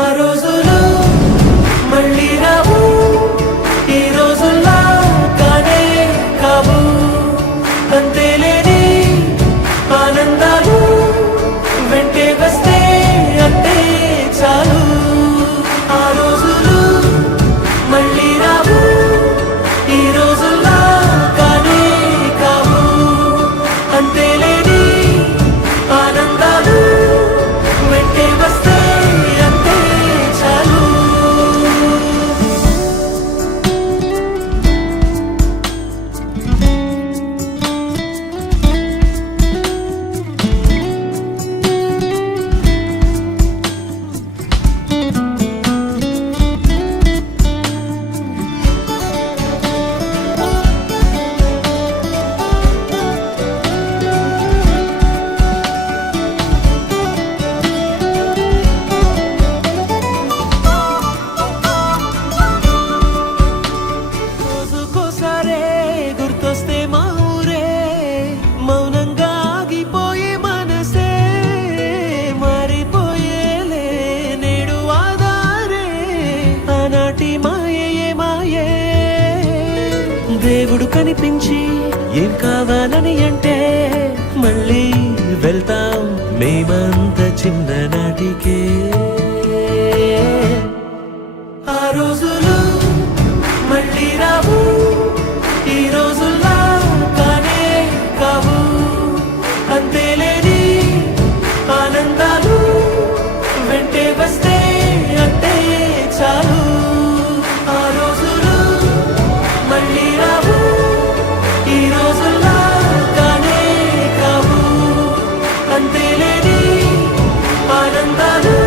ఆ రోజులు మళ్ళీ రావు, ఈ రోజుల్లా కానే కావు. అంతేలేని ఆనందాలు వెంటే వస్తే అంతే చాలు. ఆ రోజులు మళ్ళీ రావు, ఈ రోజుల్లా కానే కావు. అంతేలేని ఆనందాలు వెంటే వస్తే దేవుడు కనిపించి ఏం కావాలని అంటే మళ్ళీ వెళ్తాం మేమంత చిన్ననాటికే. ఆ రోజులు మళ్ళీ రావు, ఈ రోజుల్లా కానే కావు. అంతేలేని ఆనందాలు వెంటే వస్తే అంతే చాలు. ఆ రోజులు మళ్ళీ రావు, ఈ రోజుల్లా కానే కావు. అంతేలేని ఆనందాలు